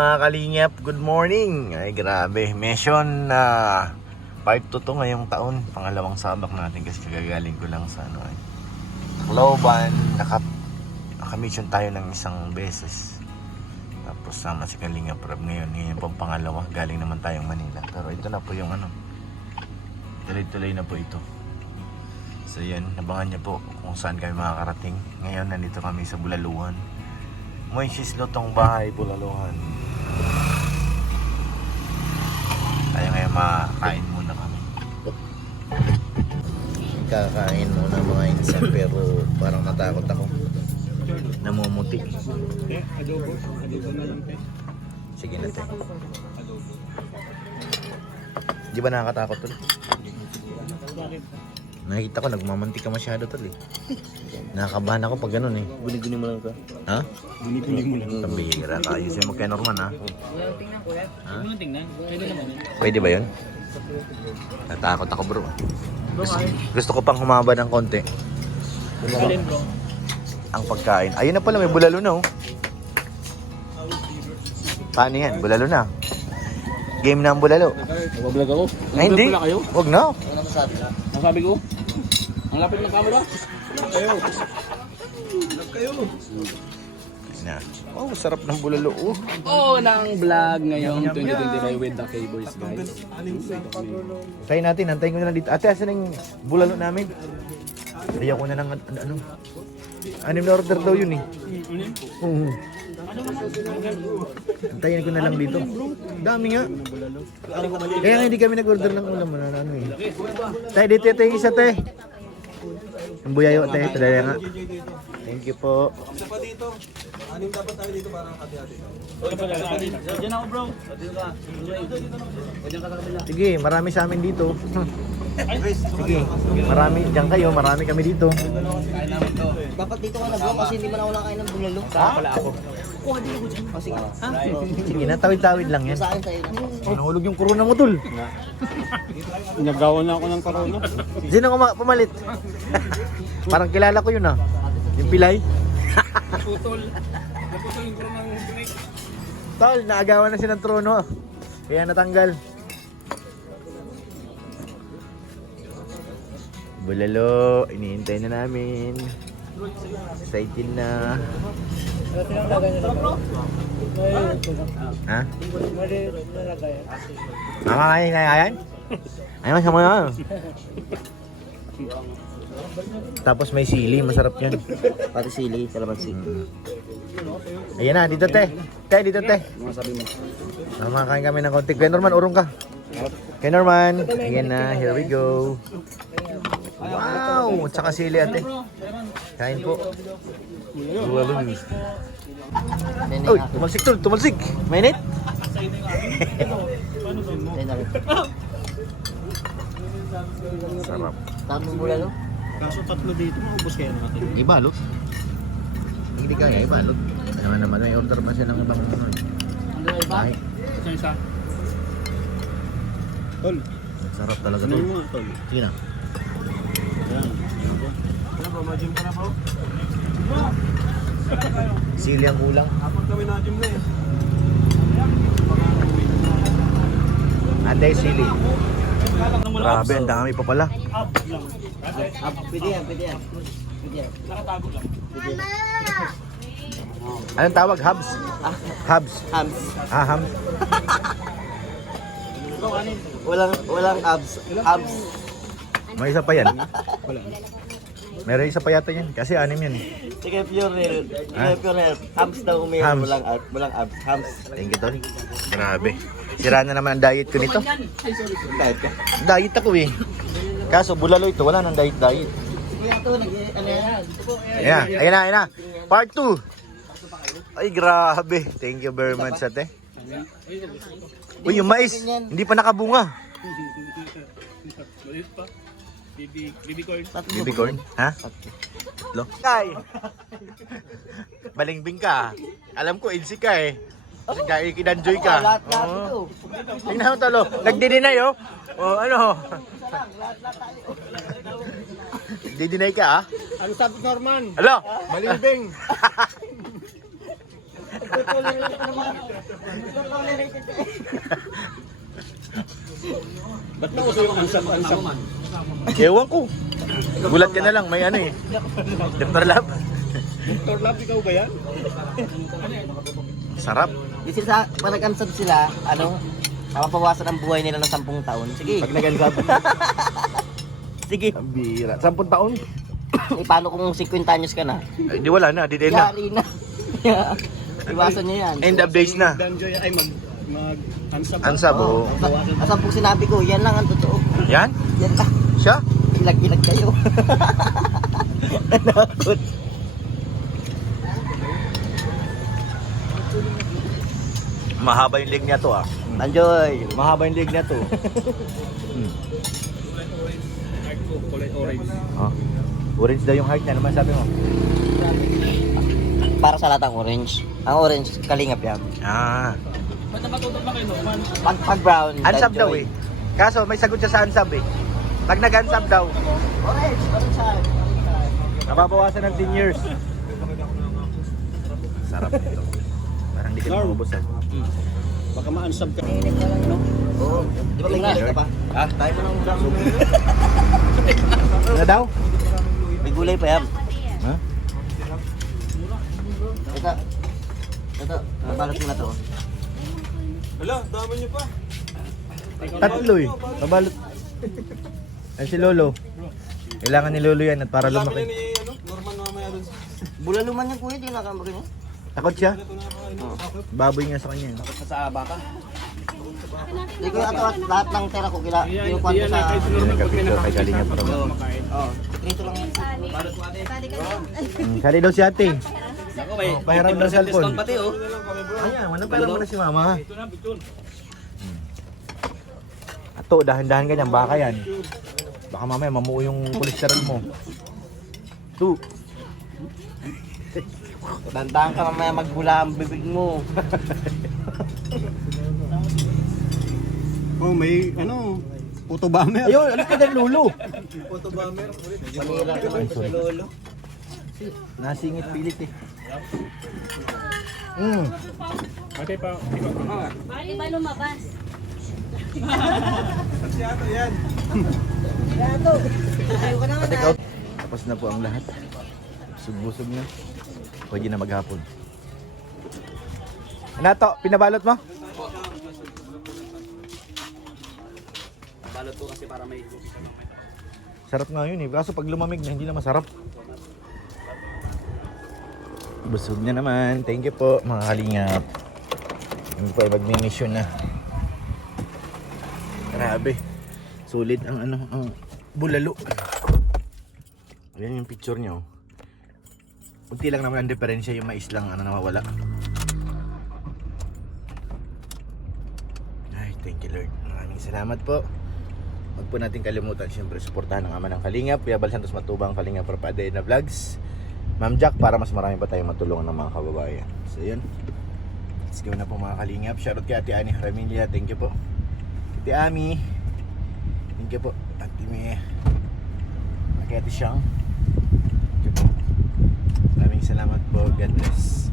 mga kalingap, good morning. Ay grabe, mission na part 2 to ngayong taon. Pangalawang sabak natin kasi kagagaling ko lang sa ano ay Tacloban. Naka-mission tayo ng isang beses. Tapos sama si Kalingap Rob ngayon. Ngayon pong pangalawa, galing naman tayong Manila. Pero ito na po yung ano, tuloy-tuloy na po ito. So yan, nabangan niyo po kung saan kami makakarating. Ngayon nandito kami sa Bulaluhan. Moises Lutong Bahay, Bulaluhan. Tayo ngayon makakain muna kami. Kakain muna mga insan pero parang natakot ako. Namumuti. Adobo na lang te. Sige na te. Di ba nakakatakot tol? Bakit? Nakikita ko nagmamantika masyado tol eh. Nakakabahan ako pag ganun eh. Guni-guni mo lang ka. Ha? Guni-guni mo lang. Pambihira tayo siya magka-norman ha? Walang tingnan kuya. Ha? Walang tingnan. Pwede naman yun. Pwede ba yun? Natakot ako bro. Gusto ko pang humaba ng konti. Alin bro? Ang pagkain. Ayun na pala, may bulalo na oh. Paano yan? Bulalo na. Game na ang bulalo. Nagbablog ako. Ay, hindi. Nagbablog kayo? Huwag na. Ano masabi ka? Masabi ko? Ang lapit ng camera? Vlog kayo. Vlog kayo. Na. Oh, sarap ng bulalo oh. Oo, ng vlog ngayong 2025 with the K-Boys guys. Try natin, antayin ko na lang dito. Ate, asan yung bulalo namin? Ayaw ko na ng ano. Anim na order daw yun eh. Oo. Antayin ko na lang dito. Dami nga. Kaya nga hindi kami nag-order ng ulam. Ano eh. Tayo dito, yung isa te. Ang buyayo te, talaga nga. Thank you po. Isa pa dito. Anim dapat tayo dito para hati-hati. Diyan ako bro. Dito ka. Diyan ka sa kabila. Sige, marami sa amin dito. Sige, marami. Diyan kayo, marami kami dito. Dapat dito ka na bro kasi hindi man ako nakain ng bulalo. Saan pala ako? Kuha din ako dyan. Kasi Sige, natawid-tawid lang yan. sa akin sa'yo na. Nahulog yung corona mo, tol. Nagawa na ako ng corona. Sino ko pumalit? Parang kilala ko yun ah. Yung pilay. Naputol. Naputol yung corona ng break. Tol, naagawan na siya ng trono. Kaya natanggal. Bulalo, iniintay na namin. Excited na. Ha? Makakain kaya yan? Ayun, sama na. Tapos may sili, masarap yan. Pati sili, kalamansi. Ayan na, dito te. Te, dito te. Mga sabi mo. Makakain kami ng konti. Kaya Norman, urong ka. Kaya Norman, ayan na, here we go. Wow! Tsaka sili ate. Kain po. Bulalo. Uy, tumalsik tol, tumalsik. Mainit? Sarap. Tapos bulalo. Kaso tatlo dito, maubos kaya natin. Ibalot. Hindi kaya ibalot. Ano naman, may order pa siya ng ibang ano. Ano na iba? Ay, Isa. Tol. sarap talaga Ano to. mo tol? Sige na. Yan. Ano ba, ma-gym ka na bro? Sili ang ulang. Kapag kami na-gym na eh. Anday sili. Grabe, ang dami pa pala. Pwede yan, pwede yan. Pwede yan. Nakatago lang. Anong tawag? Hubs? Hubs. Hams. Ah, hubs. Walang abs. Abs. May isa pa yan. Meron isa pa yata yan. Kasi anim yan. Sige, pure. Sige, pure. Hams daw umiyak. Hams. Walang abs. Hams. Thank you, Tol. Grabe. Sira na naman ang diet ko nito. Kahit ka. Diet ako eh. Kaso bulalo ito, wala nang diet. Kuya ito, ano yan? Ayan na. Part 2. Ay, grabe. Thank you very much, ate. Uy, yung mais. Hindi pa nakabunga. Maliit pa. Baby corn. Baby corn? Ha? Lo? Kay. Balingbing ka. Alam ko, NC ka eh. Kasi kaya kinanjoy ka. Lahat Oo. ito. Tingnan mo talo. Nagdi-deny oh. Oh, ano? Nagdi-deny ka ah? Ano sabi Norman? Alo? Malibing. Tolerated ka naman. Tolerated ka. Ba't na uso yung ansap-ansap? Ewan ko. Gulat ka na lang, may ano eh. Dr. Lab. Dr. Lab, ikaw ba yan? Sarap. Di sila, pag nag-ansab sila, napapawasan ang buhay nila ng 10 taon. Sige. Pag nag-ansab. Sige. Ang bira. 10 taon? Paano kung 50 anyos ka na? Ay, di wala na, di din na. Yari na. Iwasan niyo yan. End of days na. Danjoy ay mag-ansap. Ansab, oo. Asam po sinabi ko, yan lang ang totoo. Yan? Yan lang. Siya? Ilag-ilag kayo. Nanakot. Mahaba yung leg niya to ah. Enjoy. Mahaba yung leg niya to. Kulay orange. Oh. Orange daw yung heart niya. Ano man sabi mo? Para sa latang orange. Ang orange, kalingap yan. Ah. Ba't na matutok na kayo? Pag brown, Ansab daw enjoy. eh. Kaso may sagot siya sa ansab eh. Pag nag-ansab daw, Orange, orange side. nababawasan ng 10 years. Sarap nito. Parang hindi ka Norm. maubos ah. Baka ma-ansap ka. Oo. Di ba may gulay ka pa? Ha? Tayo mo ng ulam. Ano daw? May gulay pa yan. Ha? Ito, nabalot mo na to. Hala, dami niyo pa. Tatlo eh. Mabalot. Ay si Lolo. Kailangan ni Lolo yan at para Dami lumaki. ni Norman mamaya dun. Bulaluman yung kuya, di nakambagin mo. Takot siya? Baboy nga sa kanya. Sa baka. Di ko ato at lahat ng tera ko kinukuha ko Yan na, sa... kahit sinurman pag Kay Kalinga pa pinakapagod. naman. Oo. Dito lang. Kali daw si ate. Ako may Pahiram ng 50% cellphone. discount pati oh. Ayan, walang pera mo na si mama. Ito na, Bichon. Ato, dahan-dahan ganyan, baka yan. Baka mamaya mamuo yung cholesterol mo. 2. Dandahan ka mamaya magbula ang bibig mo. Oh, may puto bomber. Ayun, alis ka dyan, Lolo. Puto bomber. Manira ka man sa lolo. Nasingit pilit eh. Pati pa. Bali ba lumabas? Siyata yan. Ayaw ka naman Take out. Tapos na po ang lahat. Busog-busog na. Pwede na maghapon. Ano to? Pinabalot mo? Balot ko kasi para may Sarap nga yun eh. Kaso pag lumamig na, hindi na masarap. Busog na naman. Thank you po mga kalingap. Hindi po ay magmi-mission na. Grabe. Sulit ang ang bulalo. Ayan yung picture nyo. Kunti lang naman ang diferensya, yung mais lang nawawala. Ay, thank you Lord. Maraming salamat po. Huwag po natin kalimutan siyempre suportahan ang ama ng Kalingap, Kuya Bal Santos Matubang, Kalingap Rapadena Vlogs, Ma'am Jack, para mas marami pa tayong matulungan ng mga kababayan. So yun, let's go na po mga Kalingap. Shoutout kay Ate Ani Ramilia, thank you po. Ate Ami, thank you po. Ate Mie, kay Ate Siyang, thank you po. Maraming salamat po, God bless.